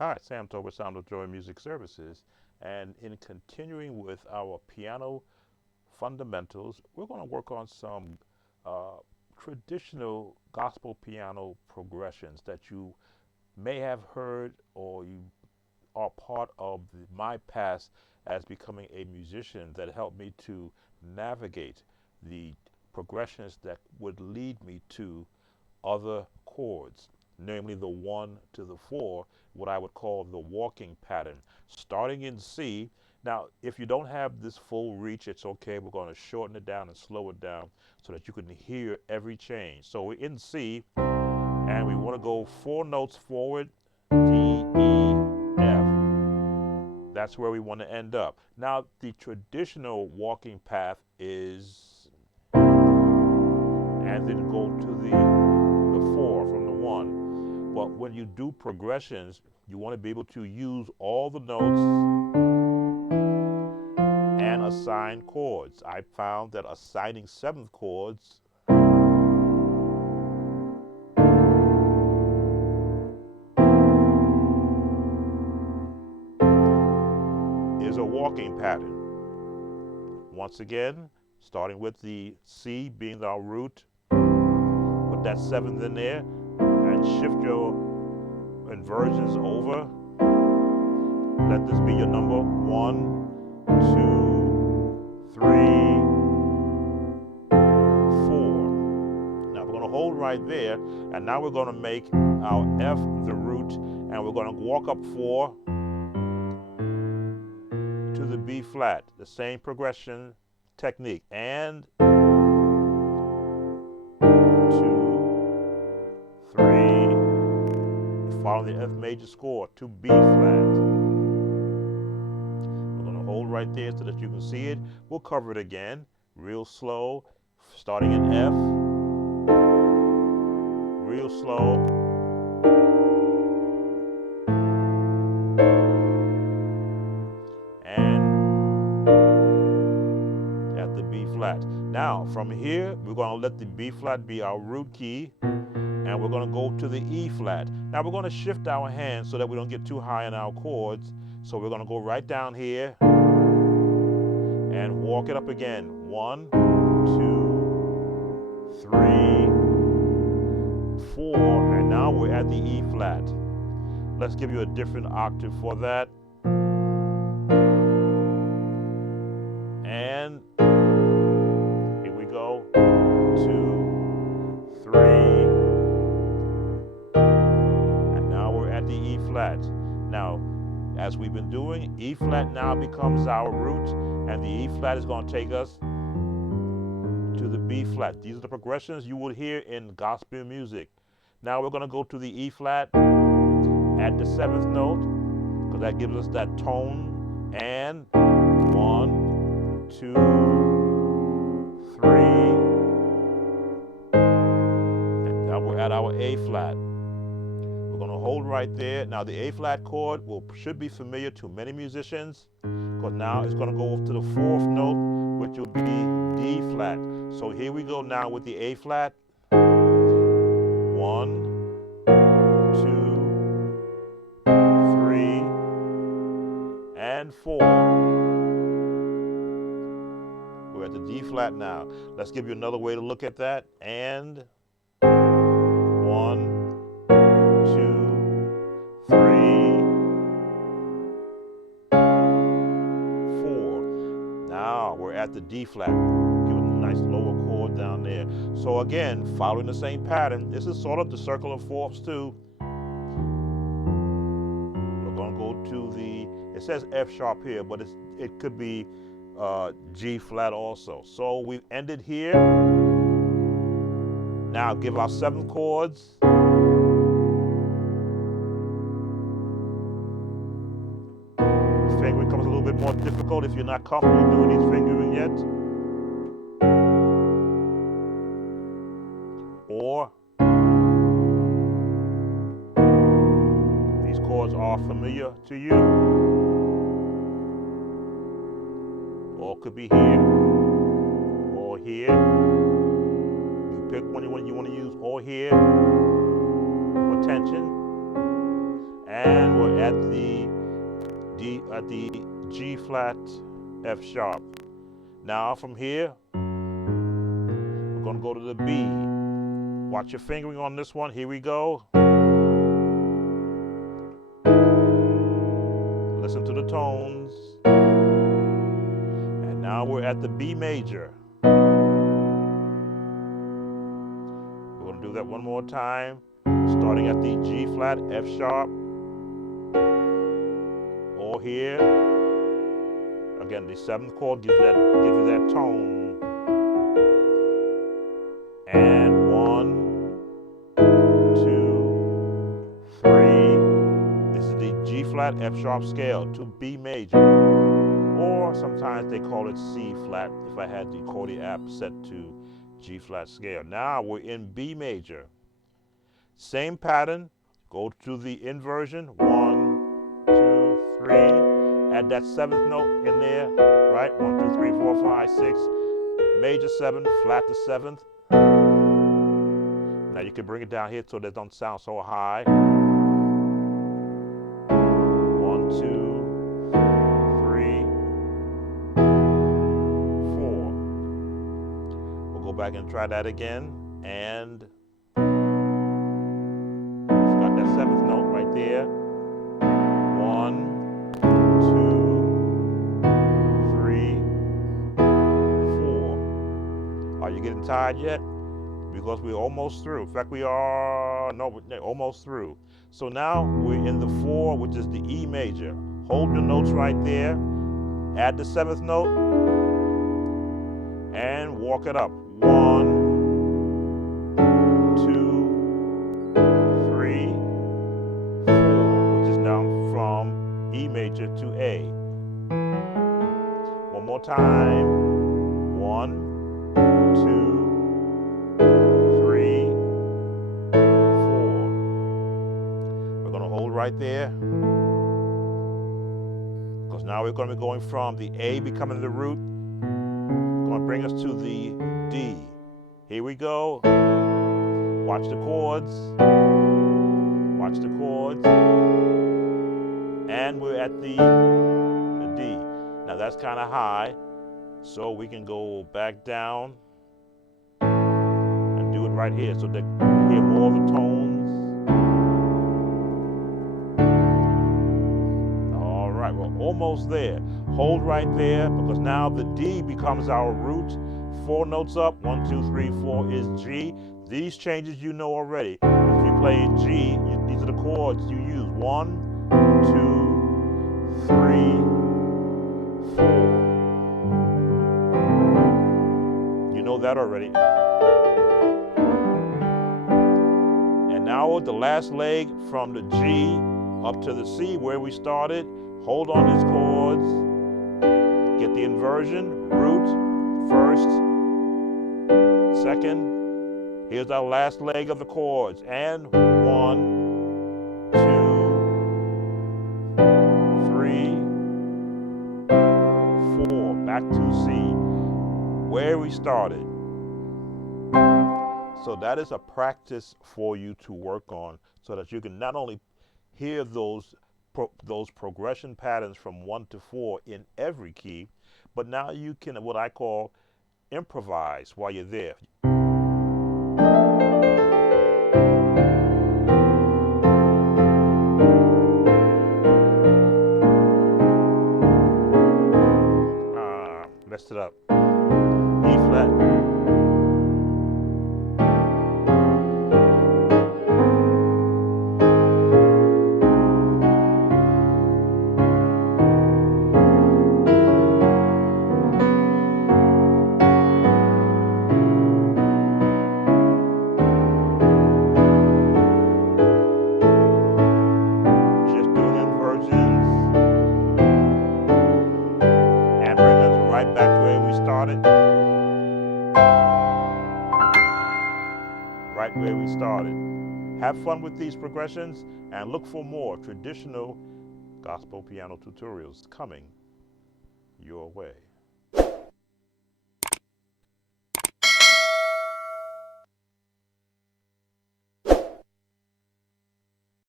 Hi, Sam Tober, Sound of Joy Music Services. And in continuing with our piano fundamentals, we're going to work on some uh, traditional gospel piano progressions that you may have heard or you are part of my past as becoming a musician that helped me to navigate the progressions that would lead me to other chords, namely the 1 to the 4, what I would call the walking pattern, starting in C. Now, if you don't have this full reach, it's okay. We're going to shorten it down and slow it down so that you can hear every change. So we're in C, and we want to go 4 notes forward, D, E, F. That's where we want to end up. Now, the traditional walking path is, and then go to the 4 from the 1. But when you do progressions, you want to be able to use all the notes and assign chords. I found that assigning 7th chords is a walking pattern. Once again, starting with the C being our root, put that 7th in there and shift your inversions over. Let this be your number 1, 2, 3, 4. Now we're going to hold right there, and now we're going to make our F the root, and we're going to walk up 4 to the B flat, the same progression technique, and 2, 3, follow the F major score to B flat. We're going to hold right there so that you can see it. We'll cover it again, real slow, starting in F, real slow, and at the B flat. Now, from here, we're going to let the B flat be our root key, and we're going to go to the E flat. Now, we're going to shift our hands so that we don't get too high in our chords. So we're going to go right down here and walk it up again. 1, 2, 3, 4, and now we're at the E flat. Let's give you a different octave for that. And here we go. 2, 3, and now we're at the E flat. Now, as we've been doing, E flat now becomes our root, and the E flat is going to take us to the B flat. These are the progressions you will hear in gospel music. Now we're going to go to the E flat at the 7th note, because that gives us that tone, and 1, 2, 3, and now we're at our A flat. We're going to hold right there. Now the A flat chord should be familiar to many musicians, because now it's going to go to the 4th note, which will be D flat. So here we go now with the A flat. 1, 2, 3, and 4. We're at the D flat now. Let's give you another way to look at that. And 1, 2, 3, 4. Now we're at the D flat. Give it a nice lower chord down there. So again, following the same pattern, this is sort of the circle of 4ths too. We're going to go to the, it says F sharp here, but it could be G flat also. So we've ended here. Now give our 7 chords. Fingering becomes a little bit more difficult if you're not comfortable doing these fingering yet. Or these chords are familiar to you. Or it could be here, or here. You pick one you want to use, or here, for tension. and we're at the G flat F sharp. Now from here, we're going to go to the B. Watch your fingering on this one. Here we go. Listen to the tones. And now we're at the B major. We're going to do that one more time, starting at the G flat F sharp. Or here. Again, the 7th chord gives you that tone. And 1, 2, 3. This is the G flat F sharp scale to B major. Or sometimes they call it C flat if I had the Chord app set to G flat scale. Now we're in B major. Same pattern. Go to the inversion. 1, 2, 3. Add that 7th note in there, right? 1, 2, 3, 4, 5, 6. Major 7, flat to 7th. Now you can bring it down here so that it don't sound so high. 1, 2, 3, 4. We'll go back and try that again. And got that 7th note right there. 1, 2, 3, 4. Are you getting tired yet? Because we're almost through. In fact, we are, no, we're almost through. So now we're in the 4, which is the E major. Hold your notes right there. Add the 7th note. And walk it up. 1, 2, 3, 4, which is now from E major to A. One more time. 1, 2, 3, 4. We're going to hold right there. Because now we're going to be going from the A becoming the root. Going to bring us to the D. Here we go. Watch the chords. Watch the chords. And we're at the D. Now that's kind of high. So we can go back down and do it right here so that you hear more of the tones. All right, we're almost there. Hold right there because now the D becomes our root. 4 notes up, 1, 2, 3, 4 is G. These changes you know already. If you're playing G, these are the chords you use. 1, 2, 3, 4. You know that already. And now the last leg from the G up to the C where we started. Hold on these chords. Get the inversion, root, first, second. Here's our last leg of the chords. And 1, 2, 3, 4. Back to C, where we started. So that is a practice for you to work on so that you can not only hear those progression patterns from 1 to 4 in every key, but now you can, what I call, improvise while you're there. Messed it up. E flat. Right where we started. Have fun with these progressions and look for more traditional gospel piano tutorials coming your way.